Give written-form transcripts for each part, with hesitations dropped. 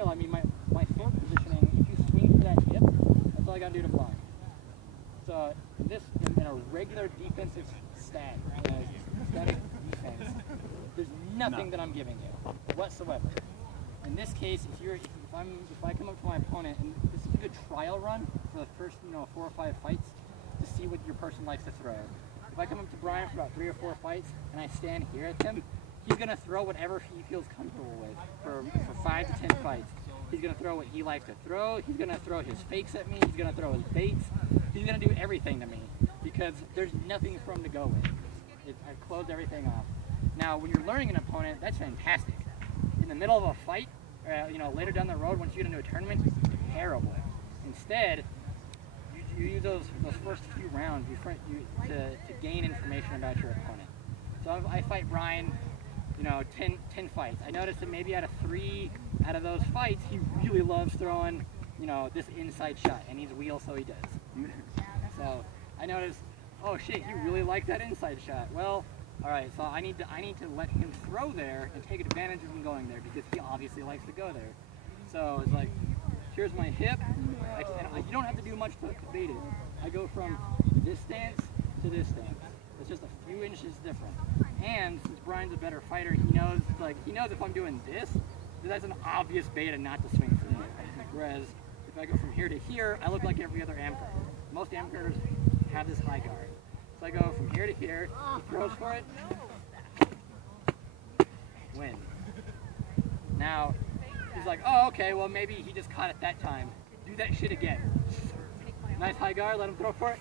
still, I mean, my sword positioning, if you swing for that hip, that's all I gotta do to block. So this, in a regular defensive static defense, there's nothing that I'm giving you whatsoever. In this case, if I come up to my opponent, and this is a good trial run for the first 4 or 5 fights to see what your person likes to throw. If I come up to Brian for about 3 or 4 fights and I stand here at him, he's gonna throw whatever he feels comfortable with for 5 to 10 fights. He's gonna throw what he likes to throw. He's gonna throw his fakes at me. He's gonna throw his baits. He's gonna do everything to me because there's nothing for him to go with. I've closed everything off. Now, when you're learning an opponent, that's fantastic. In the middle of a fight, later down the road, once you get into a tournament, it's terrible. Instead, you use those first few rounds to gain information about your opponent. So if I fight Brian, 10 fights. I noticed that maybe out of 3 out of those fights, he really loves throwing, this inside shot, and he's wheel, so he does. So I noticed, oh shit, he really likes that inside shot. Well, all right, so I need to let him throw there and take advantage of him going there because he obviously likes to go there. So it's like, here's my hip, and you don't have to do much to bait it. I go from this stance to this stance. It's just a few inches different. And since Brian's a better fighter, he knows if I'm doing this, that's an obvious beta not to swing for me. Whereas if I go from here to here, I look like every other Amtgard. Most Amtgarders have this high guard. So I go from here to here, he throws for it, win. Now, he's like, oh, okay, well maybe he just caught it that time. Do that shit again. Nice high guard, let him throw for it.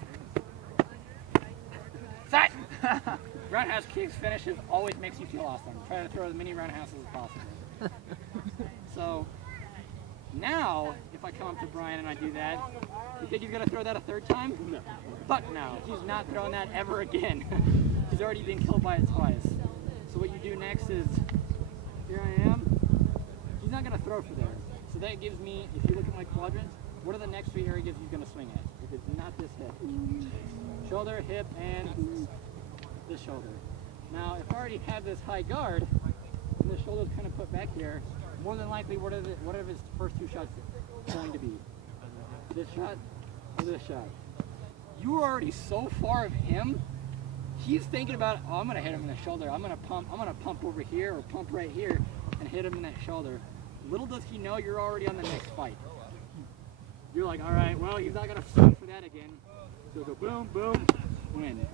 Set! Roundhouse kicks, finishes, always makes you feel awesome. Try to throw as many roundhouses as possible. So, now, if I come up to Brian and I do that, you think he's going to throw that a 3rd time? No. Fuck no. He's not throwing that ever again. He's already been killed by it twice. So what you do next is, here I am. He's not going to throw for there. So that gives me, if you look at my quadrants, what are the next 3 areas he's going to swing at? If it's not this hip. Shoulder, hip, and this shoulder. Now, if I already have this high guard, and the shoulder's kind of put back here, more than likely, what are his first 2 shots going to be? This shot or this shot? You were already so far of him, he's thinking about, oh, I'm going to hit him in the shoulder. I'm going to pump over here or pump right here and hit him in that shoulder. Little does he know you're already on the next fight. You're like, all right, well, he's not going to swing for that again. So go boom, boom, win.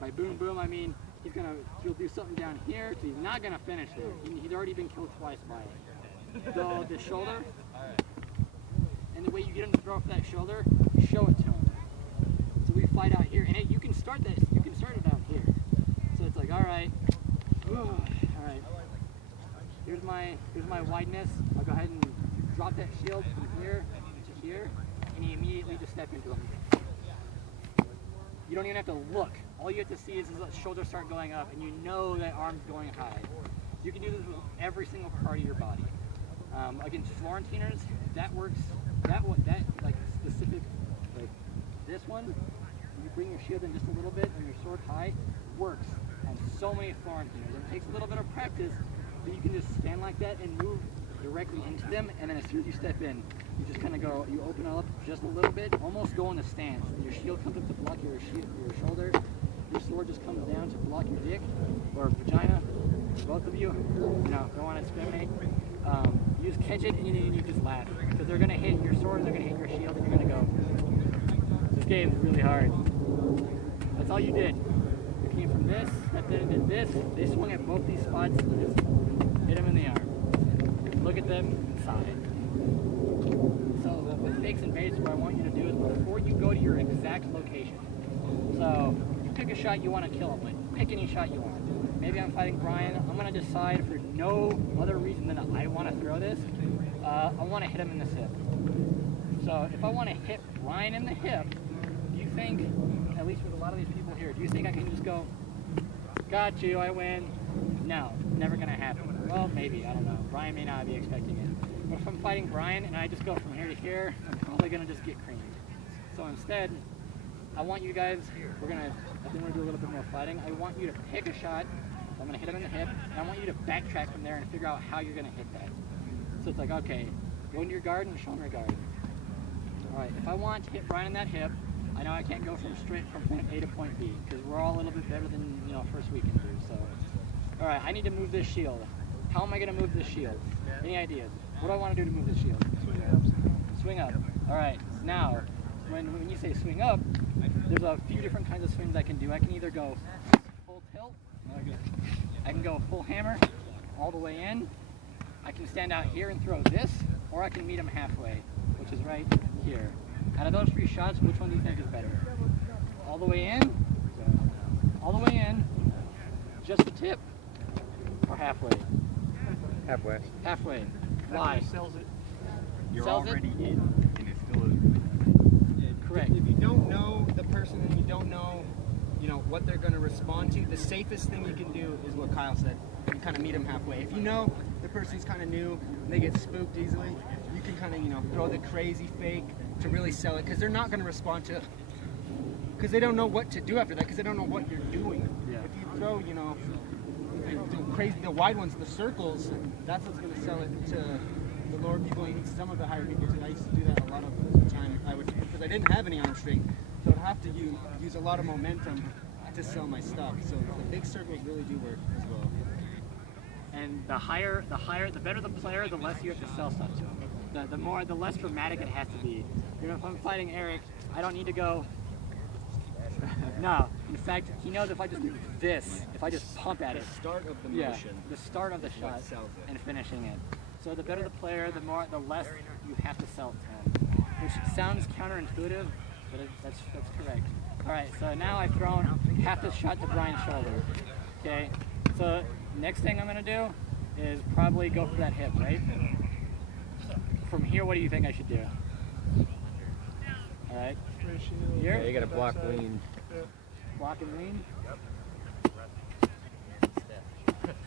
By boom, boom, I mean he'll do something down here, so he's not gonna finish there. He's already been killed twice by it. So the shoulder, and the way you get him to throw for that shoulder, show it to him. So we fight out here, and you can start this. You can start it out here. So it's like, all right, all right. Here's my wideness. I'll go ahead and drop that shield from here to here, and you immediately just step into him. You don't even have to look. All you have to see is the shoulders start going up, and you know that arm's going high. You can do this with every single part of your body. Against Florentiners, that works. That like specific, like this one. You bring your shield in just a little bit and your sword high, works on so many Florentiners. It takes a little bit of practice, but you can just stand like that and move directly into them, and then as soon as you step in, you just kind of go, you open up just a little bit, almost go in a stance. Your shield comes up to block your shoulder, your sword just comes down to block your dick, or vagina, both of you, don't want to discriminate. You just catch it and you just laugh, because they're going to hit your sword, they're going to hit your shield, and you're going to go, this game is really hard. That's all you did. You came from this, that then did this, they swung at both these spots, and just hit them in the arm. Look at them inside. So with fakes and baits, what I want you to do is before you go to your exact location. So you pick a shot you want to kill him with. Pick any shot you want. Maybe I'm fighting Brian. I'm going to decide for no other reason than I want to throw this. I want to hit him in this hip. So if I want to hit Brian in the hip, do you think, at least with a lot of these people here, do you think I can just go, got you, I win? No, never going to happen. Well, maybe, I don't know. Brian may not be expecting it. But if I'm fighting Brian and I just go from here to here, I'm probably going to just get creamed. So instead, I want you guys, I think we're going to do a little bit more fighting. I want you to pick a shot. I'm going to hit him in the hip. And I want you to backtrack from there and figure out how you're going to hit that. So it's like, okay, go into your guard and show me your guard. All right, if I want to hit Brian in that hip, I know I can't go straight from point A to point B because we're all a little bit better than first we can do. So, all right, I need to move this shield. How am I going to move this shield? Any ideas? What do I want to do to move this shield? Swing up. Swing up. All right. Now, when you say swing up, there's a few different kinds of swings I can do. I can either go full tilt. I can go full hammer all the way in. I can stand out here and throw this, or I can meet him halfway, which is right here. Out of those 3 shots, which one do you think is better? All the way in, just the tip, or halfway? Halfway. Halfway. Why? Sells it. You're Sells already it? in, and it still is. Correct. If you don't know the person and you don't know, what they're going to respond to, the safest thing you can do is what Kyle said. You kind of meet them halfway. If you know the person's kind of new, and they get spooked easily, you can kind of, throw the crazy fake to really sell it, because they're not going to respond to, because they don't know what to do after that, because they don't know what you're doing. Yeah. If you throw, the crazy, the wide ones, the circles, that's what's going to sell it to the lower people, and some of the higher people too. I used to do that a lot of the time. Because I didn't have any arm strength, so I'd have to use a lot of momentum to sell my stuff. So the big circles really do work as well. And the better the player, the less you have to sell stuff to him. The less dramatic it has to be. If I'm fighting Eric, I don't need to go. No, in fact, he knows if I just do this, if I just pump at it. The start of the Yeah, motion. the start of the shot and finishing it. So the better the player, the less you have to sell it to him. Which sounds counterintuitive, but that's correct. All right, so now I've thrown half the shot to Brian's shoulder. Okay, so next thing I'm gonna do is probably go for that hip, right? From here, what do you think I should do? All right, here. Yeah, you gotta block lean. Block and lean.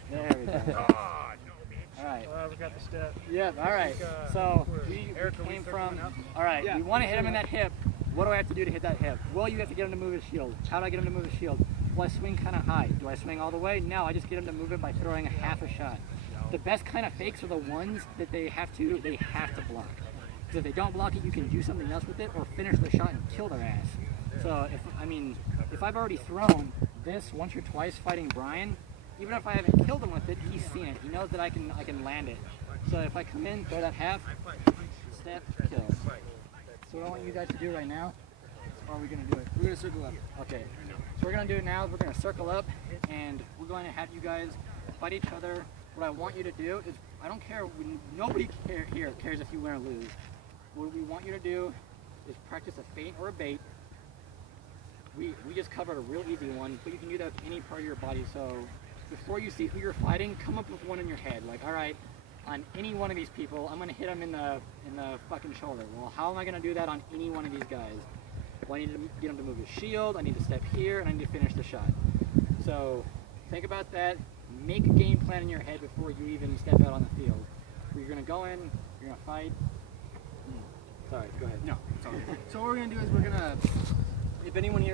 There we go. All right. We got the step. Yeah, all right. So we came from, all right, we want to hit him in that hip. What do I have to do to hit that hip? Well, you have to get him to move his shield. How do I get him to move his shield? Well, I swing kind of high. Do I swing all the way? No, I just get him to move it by throwing a half a shot. The best kind of fakes are the ones that they have to block. Because if they don't block it, you can do something else with it or finish the shot and kill their ass. So if I've already thrown this once or twice fighting Brian, even if I haven't killed him with it, he's seen it. He knows that I can land it. So if I come in, throw that half, step, kill. So what I want you guys to do right now, or are we going to do it? We're going to circle up. Okay. So we're going to do it now. We're going to circle up, and we're going to have you guys fight each other. What I want you to do is, I don't care, nobody here cares if you win or lose. What we want you to do is practice a feint or a bait. We just covered a real easy one, but you can do that with any part of your body. So before you see who you're fighting, come up with one in your head. Like, all right, on any one of these people, I'm going to hit them in the fucking shoulder. Well, how am I going to do that on any one of these guys? Well, I need to get him to move his shield, I need to step here, and I need to finish the shot. So think about that. Make a game plan in your head before you even step out on the field. You're going to go in, you're going to fight. Sorry, go ahead. No, it's all right. So what we're going to do is we're going to, if anyone here wants